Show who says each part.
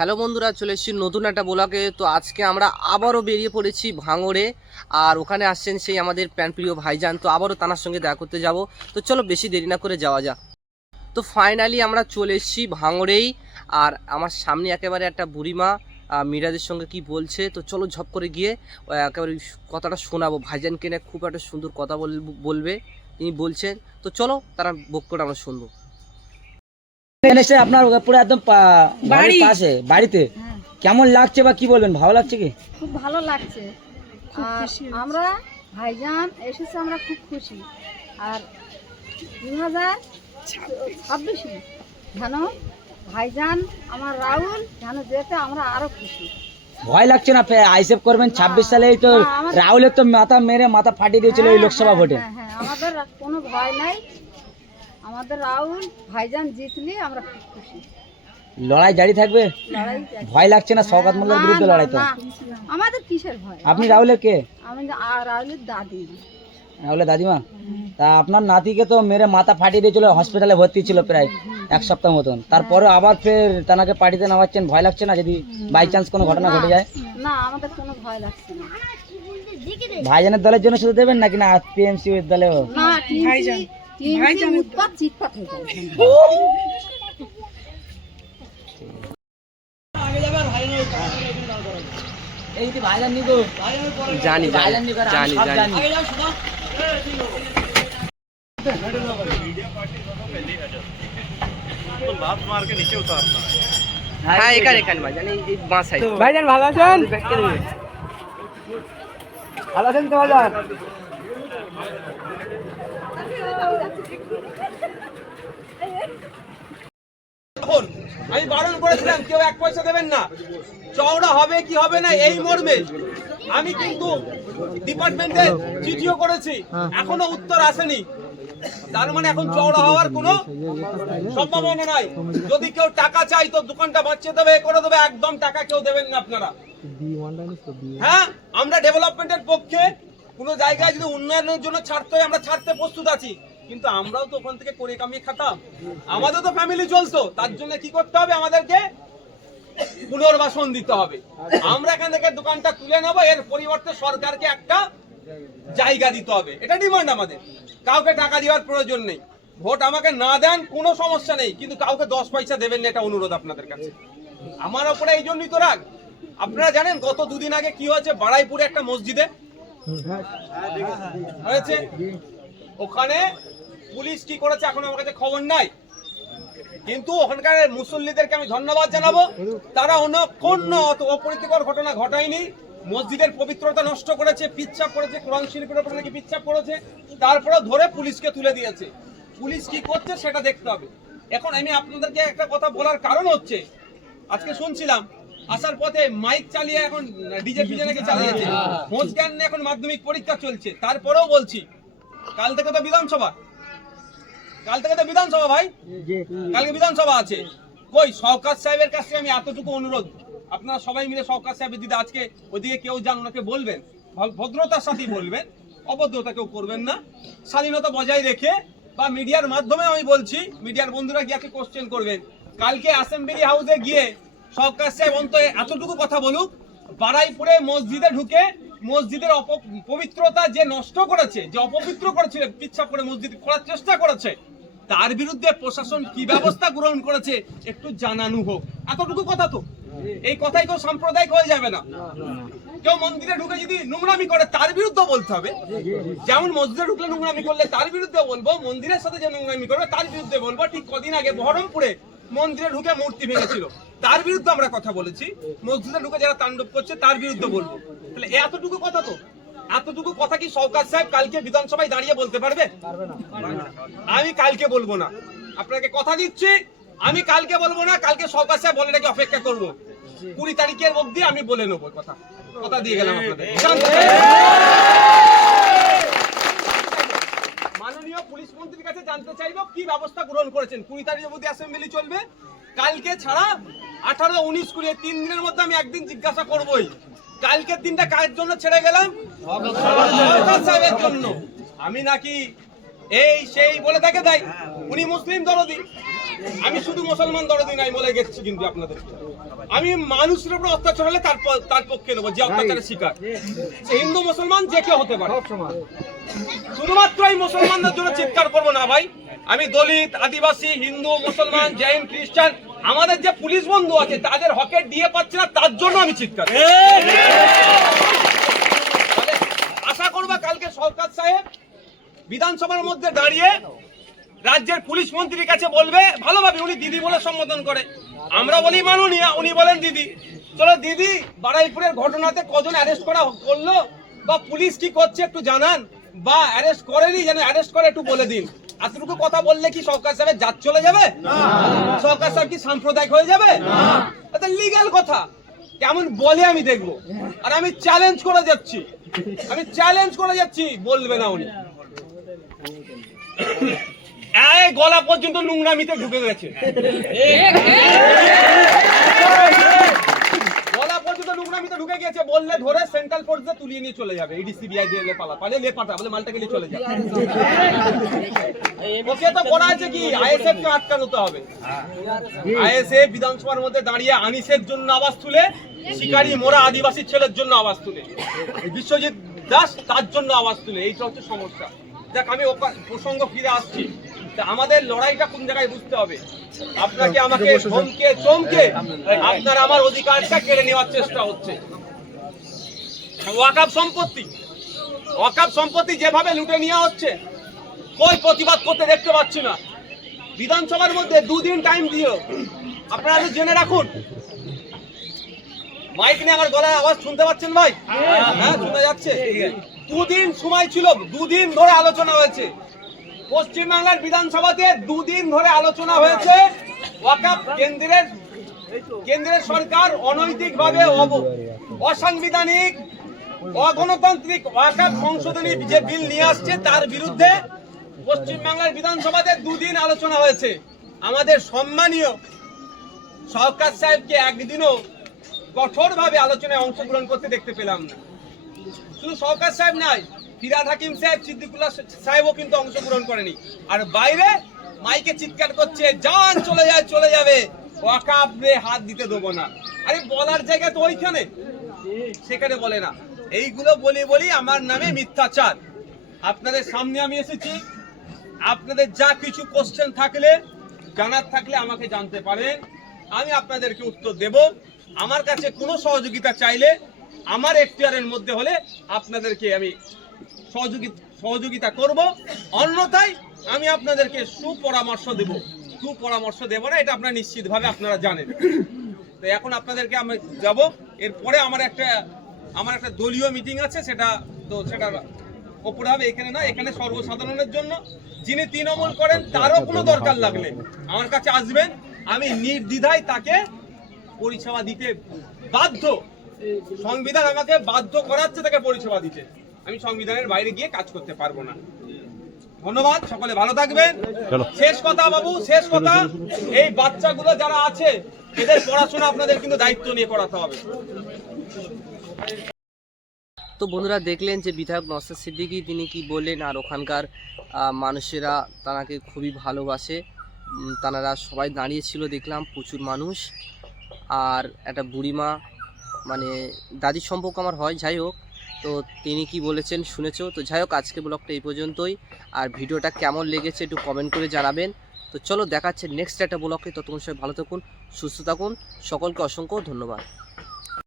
Speaker 1: Hello বন্ধুরা চলে এসেছি নতুন একটা ব্লগে। তো আজকে আমরা আবারও বেরিয়ে পড়েছি ভাঙড়ে আর ওখানে আসছেন সেই আমাদের প্যানপ্রিয় ভাইজান। তো আবারও তানার সঙ্গে দেখা করতে যাব। তো চলো বেশি দেরি না করে যাওয়া যাক। তো ফাইনালি আমরা চলে এসেছি ভাঙড়েই আর আমার সামনে একেবারে একটা বুড়িমা আহ, মিরাজের সঙ্গে কি বলছে তো চলো ঝপ করে গিয়ে একেবারে কথাটা শোনাবো। ভাইজানকে নিয়ে খুব একটা সুন্দর কথা বল- বলবে। তিনি বলছেন তো চলো তারা বক্তব্যটা আমরা শুনব।
Speaker 2: এসে আপনার পুরো একদম বাড়ির পাশে বাড়িতে।
Speaker 3: হ্যাঁ,
Speaker 2: কেমন লাগছে বা কি বলবেন? ভালো লাগছে কি?
Speaker 3: খুব ভালো লাগছে। আর আমরা ভাইজান এসেছে আমরা খুব খুশি। আর দু হাজার ছাব্বিশে যেন ভাইজান আমার রাহুল যেন যেতে আমরা আরও খুশি।
Speaker 2: ভয় লাগছে না আইসেফ করবেন ছাব্বিশ সালেই তো রাহুলের তো মাথা মেরে মাথা ফাটিয়ে দিয়েছিল ওই
Speaker 3: হ্যাঁ,
Speaker 2: লোকসভা
Speaker 3: হ্যাঁ,
Speaker 2: ভোটে।
Speaker 3: হ্যাঁ, হ্যাঁ, আমাদের কোনো ভয় নাই। আমাদের রাহুল ভাইজান জিতলে আমরা খুব খুশি।
Speaker 2: লড়াই জারি থাকবে? ভয় লাগছে না শওকত মোল্লার বিরুদ্ধে লড়াই তো?
Speaker 3: আমাদের কিসের ভয়?
Speaker 2: আপনি রাহুলের কে?
Speaker 3: আমি আর রাহুলের দাদি
Speaker 2: রাহুলের দাদিমা? তা আপনার নাতিকে তো মেরে মাথা ফাটিয়ে দিয়েছিল হসপিটালে ভর্তি ছিল প্রায় এক সপ্তাহ মতন। তারপরে আবার ফের তানাকে পার্টিতে নামাচ্ছেন ভয় লাগছে না যদি বাই চান্স কোনো ঘটনা ঘটে যায়?
Speaker 3: না আমাদের কোনো ভয় লাগছে না।
Speaker 2: ভাইজানের দলের জন্য শুধু দেবেন নাকি না টিএমসি দলেও?
Speaker 3: না উৎপাত চিৎপাত হয়ে যাবে
Speaker 2: এই যদি ভাইজান নিগো
Speaker 1: জানি জানি
Speaker 2: ভাইজান নিগো আমি
Speaker 1: জানি
Speaker 2: সব
Speaker 1: জানি
Speaker 2: জানি
Speaker 1: হ্যাঁ এখানে এখানে ভাইজান এই এই বাঁ সাইড
Speaker 2: ভাইজান ভালো আছেন ভালো আছেন তো ভাইজান
Speaker 4: এখন আমি বারণ করেছিলাম, কেউ এক পয়সা দেবেন না। চওড়া হবে কি হবে না, এই মর্মে। আমি কিন্তু ডিপার্টমেন্টে চিঠিও করেছি, এখনও উত্তর আসেনি। তার মানে এখন চওড়া হওয়ার কোনো সম্ভাবনা নাই। যদি কেউ টাকা চাই, তো দোকানটা বাঁচিয়ে দেবে করে দেবে, একদম টাকা কেউ দেবেন না আপনারা। হ্যাঁ আমরা ডেভেলপমেন্টের পক্ষে কোনো জায়গায় যদি উন্নয়নের জন্য ছাড়তে হয়, আমরা ছাড়তে প্রস্তুত আছি। কিন্তু আমরাও তো ওখান থেকে করে কামিয়ে খাতাম। আমাদের তো ফ্যামিলি চলতো তার জন্য কি করতে হবে? আমাদেরকে পুনর্বাসন দিতে হবে। আমরা এখান থেকে দোকানটা তুলে নেব এর পরিবর্তে সরকারকে একটা জায়গা দিতে হবে। এটা ডিমান্ড আমাদের। কাউকে টাকা দেওয়ার প্রয়োজন নেই। ভোট আমাকে না দেন কোনো সমস্যা নেই কিন্তু কাউকে দশ পয়সা দেবেন না এটা অনুরোধ আপনাদের কাছে। আমার ওপরে এই জন্যই তো রাগ। আপনারা জানেন গত দুদিন আগে কি হয়েছে? বাড়াইপুরে একটা মসজিদে হয়েছে। ওখানে পুলিশ কি করেছে এখন আমার কাছে খবর নাই। কিন্তু ওখানকার মুসল্লিদেরকে আমি ধন্যবাদ জানাব। তারা অত অপরীতিকর ঘটনা ঘটায়নি। মসজিদের পবিত্রতা নষ্ট করেছে পিচ্ছাপ করেছে কোরআন শিল্পের উপর নাকি পিচ্ছাপ করেছে তারপরে ধরে পুলিশকে তুলে দিয়েছে। পুলিশ কি করছে সেটা দেখতে হবে। এখন আমি আপনাদেরকে একটা কথা বলার কারণ হচ্ছে আজকে শুনছিলাম আসার পথে মাইক চালিয়ে এখন ডিজে ফিজে নাকি চালিয়েছে। ভোজ জ্ঞান নিয়ে এখন মাধ্যমিক পরীক্ষা চলছে। তারপরেও বলছি কাল থেকে তো বিধানসভা। কাল থেকে তো বিধানসভা ভাই। কালকে বিধানসভা আছে। কই সরকার সাহেবের কাছে আমি এতটুকু অনুরোধ। আপনারা সবাই মিলে সরকার সাহেবের দিদি আজকে ওইদিকে কেউ যান, ওনাকে বলবেন। ভদ্রতার সাথেই বলবেন। অভদ্রতা কেউ করবেন না। স্বাধীনতা বজায় রেখে বা মিডিয়ার মাধ্যমে আমি বলছি, মিডিয়ার বন্ধুরা গিয়ে কোশ্চেন করবেন। কালকে অ্যাসেম্বলি হাউসে গিয়ে সরকার সাহেব অন্ত এতটুকু কথা বলুক, বারাইপুরে মসজিদে ঢুকে মসজিদের পবিত্রতা যে নষ্ট করেছে, যে অপবিত্র করেছিল, পিচ্ছা করে মসজিদ করার চেষ্টা করেছে, তার বিরুদ্ধে প্রশাসন কি ব্যবস্থা গ্রহণ করেছে একটু জানানো হোক। এতটুকু কথা তো। এই কথাই কেউ সাম্প্রদায়িক হয়ে যাবে না। কেউ মন্দিরে ঢুকে যদি নোংরামি করে, তার বিরুদ্ধে বলতে হবে। যেমন মসজিদে ঢুকলে নোংরামি করলে তার বিরুদ্ধে বলব, মন্দিরের সাথে যে নোংরামি করবে, তার বিরুদ্ধে বলব। ঠিক কদিন আগে বহরমপুরে মন্দিরে ঢুকে মূর্তি ভেঙেছিল। তার বিরুদ্ধে আমরা কথা বলেছি। মসজিদে ঢুকে যারা তাণ্ডব করছে তার বিরুদ্ধে বলব। তাহলে এতটুকু কথা তো? এতটুকু কথা কি সরকার সাহেব কালকে বিধানসভায় দাঁড়িয়ে বলতে পারবে? আমি কালকে বলব না। আপনাকে কথা দিচ্ছি আমি কালকে বলব না কালকে সরকার সাহেব বলে নাকি অপেক্ষা করব। কুড়ি তারিখের মধ্যে আমি বলে নেব কথা। কথা দিয়ে গেলাম আপনাদের শান্ত মাননীয় পুলিশ মন্ত্রীর কাছে জানতে চাইব কি ব্যবস্থা গ্রহণ করেছেন। কুড়ি তারিখ অবধি অ্যাসেম্বলি চলবে, কালকে ছাড়া আঠারো, উনিশ, কুড়ি তিন দিনের মধ্যে আমি একদিন জিজ্ঞাসা করবই। কালকের দিনটা কাজের জন্য ছেড়ে গেলাম? আমি নাকি এই সেই বলে তাকে দেয় উনি মুসলিম দরদি। আমি শুধু মুসলমান দরদি নাই বলে গেছি কিন্তু আপনাদের আমি মানুষের উপর অত্যাচার হলে তার তার পক্ষে নেব, যে অত্যাচারের শিকার। হিন্দু মুসলমান যে কেউ হতে পারে। শুধুমাত্র এই মুসলমানদের জন্য চিৎকার করব না ভাই। আমি দলিত, আদিবাসী, হিন্দু, মুসলমান, জৈন, খ্রিস্টান, আমাদের যে পুলিশ বন্ধু আছে, তাদের হকের দিয়ে পাচ্ছে না, তার জন্য আমি চিৎকার আশা করবা কালকে সরকার সাহেব বিধানসভার মধ্যে দাঁড়িয়ে রাজ্যের পুলিশ মন্ত্রীর কাছে বলবে ভালোভাবে উনি দিদি বলে সম্বোধন করে। আমরা বলি মাননীয়া উনি বলেন দিদি। চলো দিদি বারাইপুরের ঘটনাতে কজন অ্যারেস্ট করা করল বা পুলিশ কি করছে একটু জানান বা অ্যারেস্ট করেনি যেন অ্যারেস্ট করে একটু বলে দিন। এতটুকু কথা বললে কি সরকার সাহেবের জাত চলে যাবে? সরকার সাহেব কি সাম্প্রদায়িক হয়ে যাবে? এটা লিগ্যাল কথা। কেমন বলে আমি দেখব। আর আমি চ্যালেঞ্জ করে যাচ্ছি। আমি চ্যালেঞ্জ করে যাচ্ছি বলবে না উনি এই গলা পর্যন্ত ঢুকে গেছে। গলা পর্যন্ত ঢুকে গেছে, বললে ধরে সেন্ট্রাল নিয়ে চলে যাবে হবে। আইএসএফ বিধানসভার মধ্যে দাঁড়িয়ে আনিসের জন্য আওয়াজ তুলে, শিকারী মোরা আদিবাসী ছেলের জন্য আওয়াজ তুলে। বিশ্বজিৎ দাস তার জন্য আওয়াজ তুলে, এইটা হচ্ছে সমস্যা। দেখ, আমি প্রসঙ্গ ফিরে আসছি। তা আমাদের লড়াইটা কোন জায়গায় বুঝতে হবে? আপনাকে আমাকে ধমকে চমকে আপনার আমার অধিকারটা কেড়ে নেওয়ার চেষ্টা হচ্ছে। ওয়াকাব সম্পত্তি ওয়াকাব সম্পত্তি যেভাবে লুটে নেওয়া হচ্ছে কই প্রতিবাদ করতে দেখতে পাচ্ছি না। বিধানসভার মধ্যে দুদিন টাইম দিও। আপনারা একটু জেনে রাখুন। মাইক নিয়ে আমার গলার আওয়াজ শুনতে পাচ্ছেন ভাই? হ্যাঁ শোনা যাচ্ছে। দুদিন সময় ছিল দুদিন ধরে আলোচনা হয়েছে। পশ্চিমবাংলার বিধানসভাতে দুদিন ধরে আলোচনা হয়েছে ওয়াকাপ কেন্দ্রের কেন্দ্রের সরকার অনৈতিকভাবে অসাংবিধানিক, অগণতান্ত্রিক ওয়াকাপ সংশোধনী যে বিল নিয়ে আসছে তার বিরুদ্ধে পশ্চিমবাংলার বিধানসভাতে দুদিন আলোচনা হয়েছে। আমাদের সম্মানীয় সরকার সাহেবকে একদিনও কঠোরভাবে আলোচনায় অংশগ্রহণ করতে দেখতে পেলাম না। শুধু সরকার সাহেব নাই ফিরাদ হাকিম সাহেব, সিদ্দিকুল্লাহ সাহেবও কিন্তু অংশগ্রহণ করেনি। আর বাইরে মাইকে চিৎকার করছে যান চলে যায়, চলে যাবে। ওয়াকাবে হাত দিতে দেবো না। আরে বলার জায়গা তো ওইখানে। সেখানে বলে না। এইগুলো বলি বলি আমার নামে মিথ্যাচার। আপনাদের সামনে আমি এসেছি। আপনাদের যা কিছু কোশ্চেন থাকলে, জানার থাকলে আমাকে জানতে পারেন। আমি আপনাদেরকে উত্তর দেব। আমার কাছে কোনো সহযোগিতা চাইলে, আমার এখতিয়ারের মধ্যে হলে আপনাদেরকে আমি সহযোগিতা করব। অন্যথায় আমি আপনাদেরকে সুপরামর্শ দেব। সুপরামর্শ দেব না, এটা আপনারা নিশ্চিতভাবে আপনারা জানেন। তো এখন আপনাদেরকে আমি যাব। এরপরে আমার একটা আমার একটা দলীয় মিটিং আছে, সেটা তো সেটা ওপরে হবে, এখানে না, এখানে সর্বসাধারণের জন্য। যিনি তৃণমূল করেন, তারও কোনো দরকার লাগলে আমার কাছে আসবেন। আমি নির্দ্বিধায় তাকে পরিষেবা দিতে বাধ্য। সংবিধান আমাকে বাধ্য করাচ্ছে তাকে পরিষেবা দিতে। আমি সংবিধানের বাইরে গিয়ে কাজ করতে পারব না। ধন্যবাদ সকলে ভালো থাকবেন। শেষ কথা বাবু শেষ কথা। এই বাচ্চাগুলো যারা আছে এদের পড়াশোনা আপনাদের কিন্তু দায়িত্ব নিয়ে করাতে হবে।
Speaker 1: তো বন্ধুরা দেখলেন যে বিধায়ক নসর সিদ্দিকি তিনি কি বললেন আর ওখানকার আহ, মানুষেরা তানাকে খুবই ভালোবাসে। তানারা সবাই দাঁড়িয়েছিল দেখলাম প্রচুর মানুষ। আর একটা বুড়িমা মানে দাদির সম্পর্ক আমার হয় যাই হোক। তো তিনি কি বলেছেন শুনেছো? তো যাই হোক আজকে ব্লগটা এই পর্যন্তই। আর ভিডিওটা কেমন লেগেছে একটু কমেন্ট করে জানাবেন। তো চলো, দেখাচ্ছে নেক্সট একটা ব্লগে। ততক্ষণ সবাই ভালো থাকুন, সুস্থ থাকুন। সকলকে অসংখ্য ধন্যবাদ।